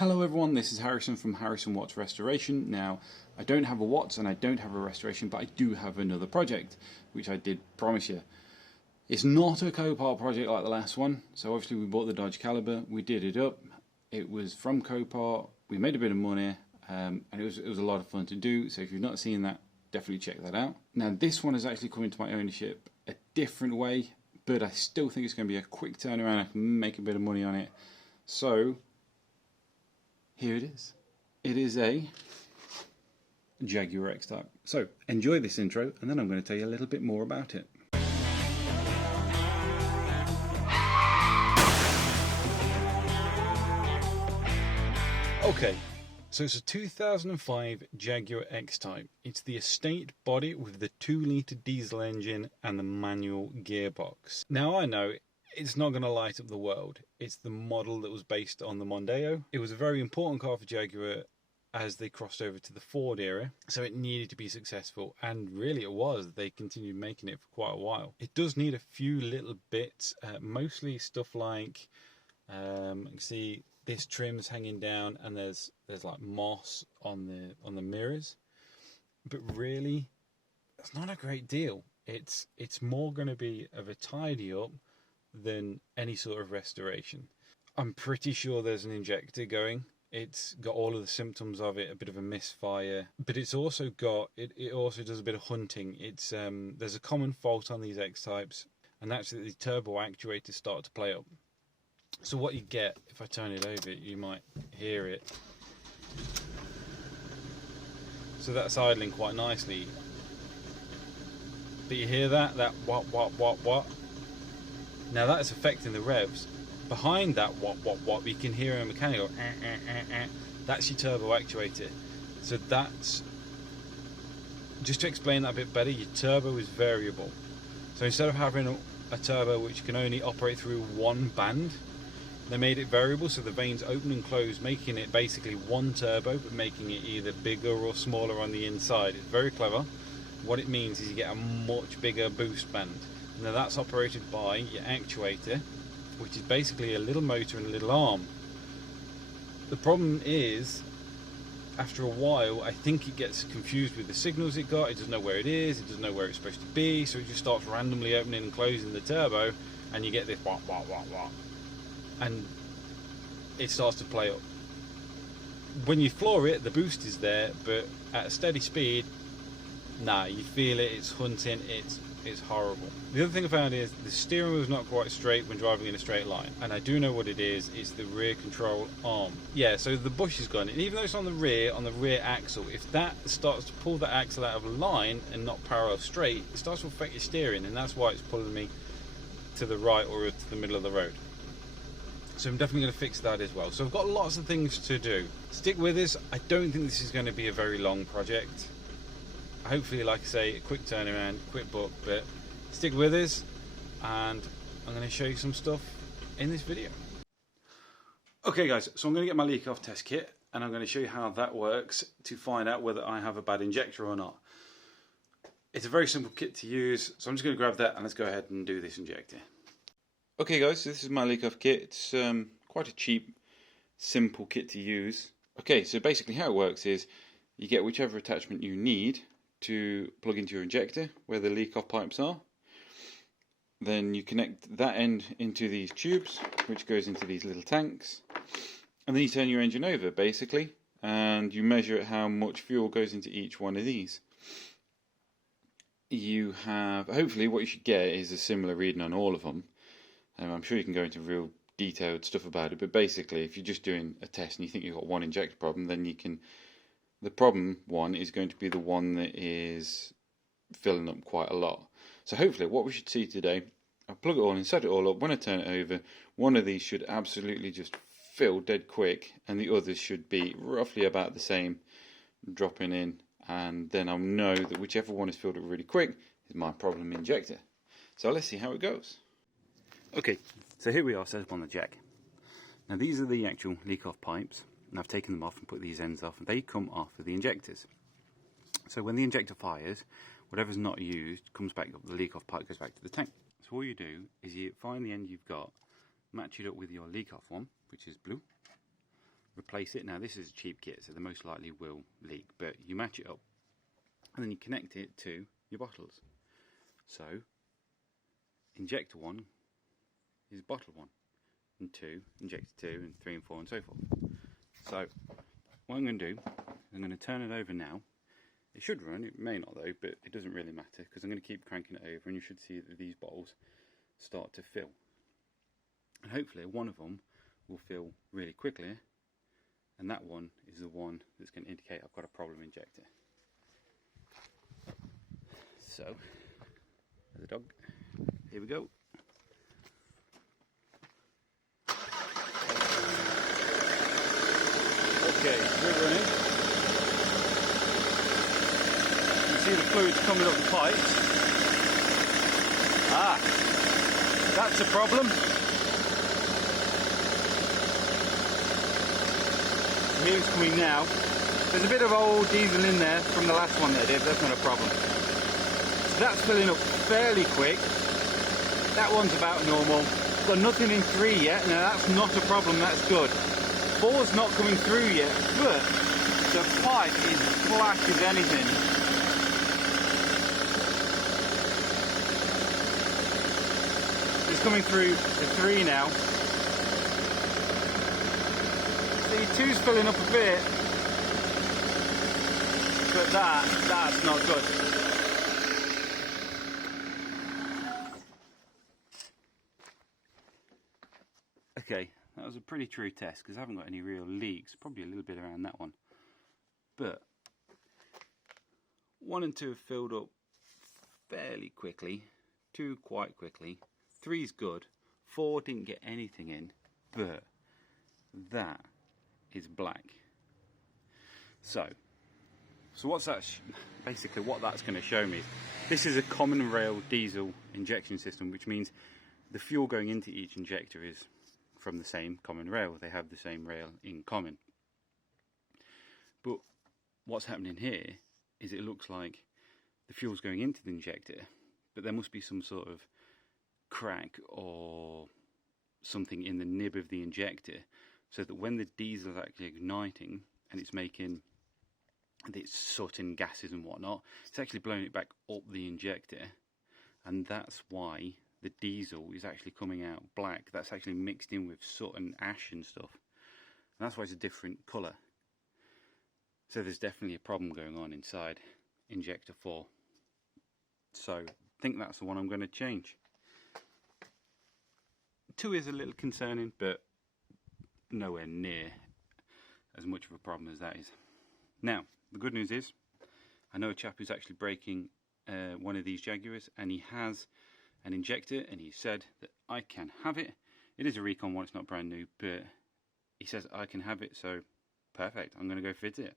Hello everyone, this is Harrison from Harrison Watts Restoration. Now, I don't have a Watts and I don't have a restoration, but I do have another project, which I did promise you. It's not a Copart project like the last one, so obviously we bought the Dodge Caliber, we did it up, it was from Copart, we made a bit of money, and it was a lot of fun to do, so if you've not seen that, definitely check that out. Now this one has actually come into my ownership a different way, but I still think it's going to be a quick turnaround, I can make a bit of money on it. So, here it is. It is a Jaguar X Type. So, enjoy this intro, and then I'm going to tell you a little bit more about it. Okay, so it's a 2005 Jaguar X Type. It's the estate body with the 2-litre diesel engine and the manual gearbox. Now I know it's not going to light up the world. It's the model that was based on the Mondeo. It was a very important car for Jaguar as they crossed over to the Ford era, so it needed to be successful, and really it was. They continued making it for quite a while. It does need a few little bits, mostly stuff like you can see this trim's hanging down, and there's like moss on the mirrors, but really that's not a great deal. It's more going to be of a tidy up than any sort of restoration. I'm pretty sure there's an injector going. It's got all of the symptoms of it, a bit of a misfire, but it's also got, it also does a bit of hunting. It's there's a common fault on these X types, and that's that the turbo actuators start to play up. So what you get, if I turn it over, you might hear it. So that's idling quite nicely. But you hear that what? Now that's affecting the revs. Behind that what, you can hear a mechanical That's your turbo actuator. So that's, just to explain that a bit better, your turbo is variable. So instead of having a turbo which can only operate through one band, they made it variable, so the vanes open and close, making it basically one turbo, but making it either bigger or smaller on the inside. It's very clever. What it means is you get a much bigger boost band. Now that's operated by your actuator, which is basically a little motor and a little arm. The problem is, after a while, I think it gets confused with the signals it got. It doesn't know where it is, it doesn't know where it's supposed to be, so it just starts randomly opening and closing the turbo, and you get this wah, and it starts to play up. When you floor it, the boost is there, but at a steady speed, nah, you feel it, it's hunting, it's horrible. The other thing I found is the steering wheel is not quite straight when driving in a straight line, and I do know what it is. It's the rear control arm. Yeah, so the bush is gone, and even though it's on the rear axle, if that starts to pull the axle out of line and not parallel straight, it starts to affect your steering, and that's why it's pulling me to the right or to the middle of the road. So I'm definitely going to fix that as well. So I've got lots of things to do. Stick with us. I don't think this is going to be a very long project. Hopefully, like I say, a quick turnaround, quick book, but stick with us, and I'm going to show you some stuff in this video. Okay guys, so I'm going to get my leak off test kit, and I'm going to show you how that works to find out whether I have a bad injector or not. It's a very simple kit to use, so I'm just going to grab that and let's go ahead and do this injector. Okay guys, so this is my leak off kit. It's quite a cheap, simple kit to use. Okay, so basically how it works is you get whichever attachment you need to plug into your injector where the leak off pipes are. Then you connect that end into these tubes, which goes into these little tanks, and then you turn your engine over basically, and you measure how much fuel goes into each one of these. You have, hopefully what you should get is a similar reading on all of them. I'm sure you can go into real detailed stuff about it, but basically if you're just doing a test and you think you've got one injector problem, then you can, the problem one is going to be the one that is filling up quite a lot. So hopefully what we should see today, I'll plug it all in, set it all up. When I turn it over, one of these should absolutely just fill dead quick, and the others should be roughly about the same, dropping in, and then I'll know that whichever one is filled up really quick is my problem injector. So let's see how it goes. Okay, so here we are set up on the jack. Now these are the actual leak off pipes, and I've taken them off and put these ends off, and they come off of the injectors. So when the injector fires, whatever's not used comes back up, the leak off pipe goes back to the tank. So all you do is you find the end you've got, match it up with your leak off one, which is blue, replace it. Now this is a cheap kit, so they most likely will leak, but you match it up and then you connect it to your bottles. So injector 1 is bottle 1, and 2 injector 2, and 3 and 4 and so forth. So what I'm going to do, I'm going to turn it over now. It should run, it may not though, but it doesn't really matter because I'm going to keep cranking it over, and you should see that these bottles start to fill. And hopefully one of them will fill really quickly, and that one is the one that's going to indicate I've got a problem injector. So, there's a dog. Here we go. Okay, we're running. You can see the fluid's coming up the pipes. Ah, that's a problem. Here it's coming now. There's a bit of old diesel in there from the last one that I did, that's not a problem. So that's filling up fairly quick. That one's about normal. Got nothing in 3 yet, now that's not a problem, that's good. 4's not coming through yet, but the pipe is black as anything. It's coming through the 3 now. See, 2's filling up a bit, but that's not good. Okay, that was a pretty true test because I haven't got any real leaks, probably a little bit around that one. But 1 and 2 have filled up fairly quickly, 2 quite quickly, 3's good, 4 didn't get anything in, but that is black. So what's that? Basically, what that's going to show me is this is a common rail diesel injection system, which means the fuel going into each injector is from the same common rail. They have the same rail in common. But what's happening here is it looks like the fuel's going into the injector, but there must be some sort of crack or something in the nib of the injector, so that when the diesel is actually igniting and it's making its soot and gases and whatnot, it's actually blowing it back up the injector, and that's why the diesel is actually coming out black. That's actually mixed in with soot and ash and stuff, and that's why it's a different colour. So there's definitely a problem going on inside injector 4. So I think that's the one I'm going to change. 2 is a little concerning, but nowhere near as much of a problem as that is. Now, the good news is, I know a chap who's actually breaking one of these Jaguars, and he has an injector, and he said that I can have it. It is a recon one, it's not brand new, but he says I can have it, so perfect, I'm going to go fit it.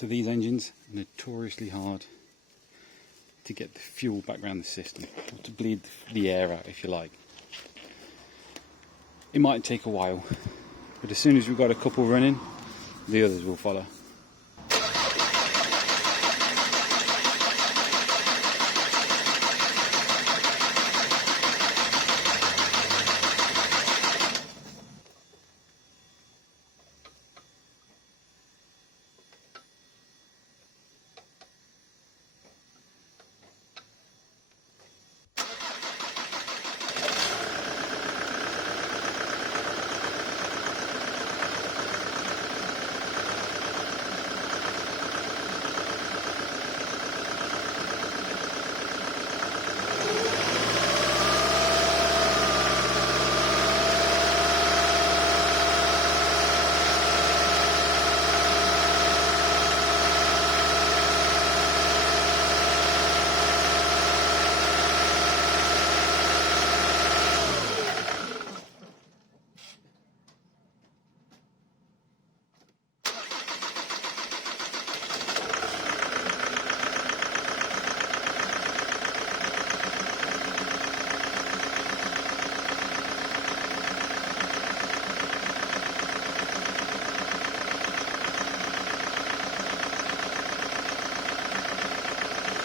So these engines are notoriously hard to get the fuel back around the system, or to bleed the air out if you like. It might take a while, but as soon as we've got a couple running, the others will follow.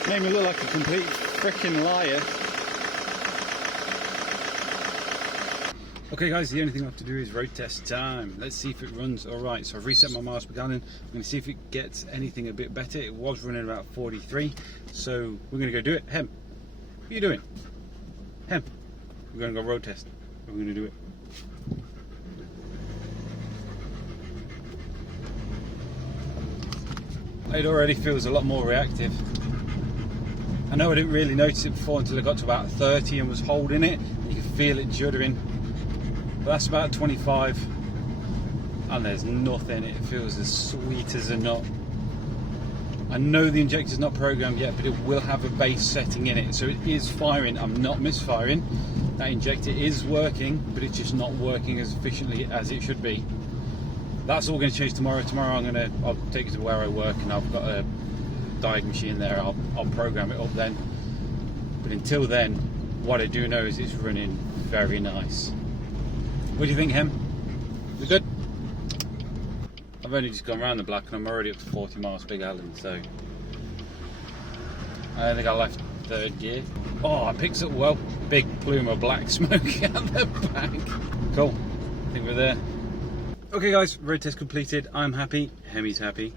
Made me look like a complete freaking liar. Okay guys, the only thing I have to do is road test time. Let's see if it runs alright. So I've reset my miles per gallon. I'm going to see if it gets anything a bit better. It was running about 43, so we're going to go do it. Hem, what are you doing? Hem, we're going to go road test. We're going to do it. It already feels a lot more reactive. I know I didn't really notice it before until I got to about 30 and was holding it. You can feel it juddering. But that's about 25 and there's nothing. It feels as sweet as a nut. I know the injector's not programmed yet, but it will have a base setting in it. So it is firing. I'm not misfiring. That injector is working, but it's just not working as efficiently as it should be. That's all going to change tomorrow. Tomorrow I'll take it to where I work and I've got a diag machine there. I'll program it up then. But until then, what I do know is it's running very nice. What do you think, Hem? Is it good? I've only just gone around the block and I'm already up to 40 miles per gallon, so I think I left third gear. Oh, it picks up well. Big plume of black smoke at the back. Cool. I think we're there. Okay guys, road test completed. I'm happy. Hemi's happy.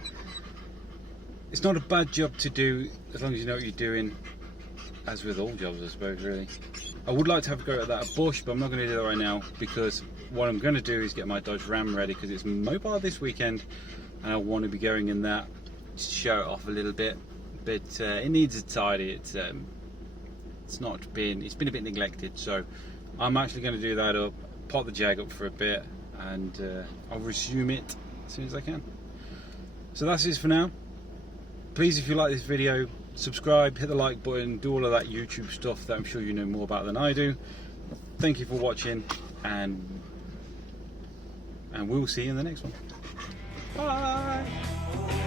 It's not a bad job to do as long as you know what you're doing, as with all jobs I suppose really. I would like to have a go at that bush, but I'm not going to do that right now because what I'm going to do is get my Dodge Ram ready because it's mobile this weekend and I want to be going in that to show it off a little bit. But it needs a tidy. It's been a bit neglected, so I'm actually going to do that up, pot the Jag up for a bit, and I'll resume it as soon as I can. So that's it for now. Please, if you like this video, subscribe, hit the like button, do all of that YouTube stuff that I'm sure you know more about than I do. Thank you for watching, and we'll see you in the next one. Bye!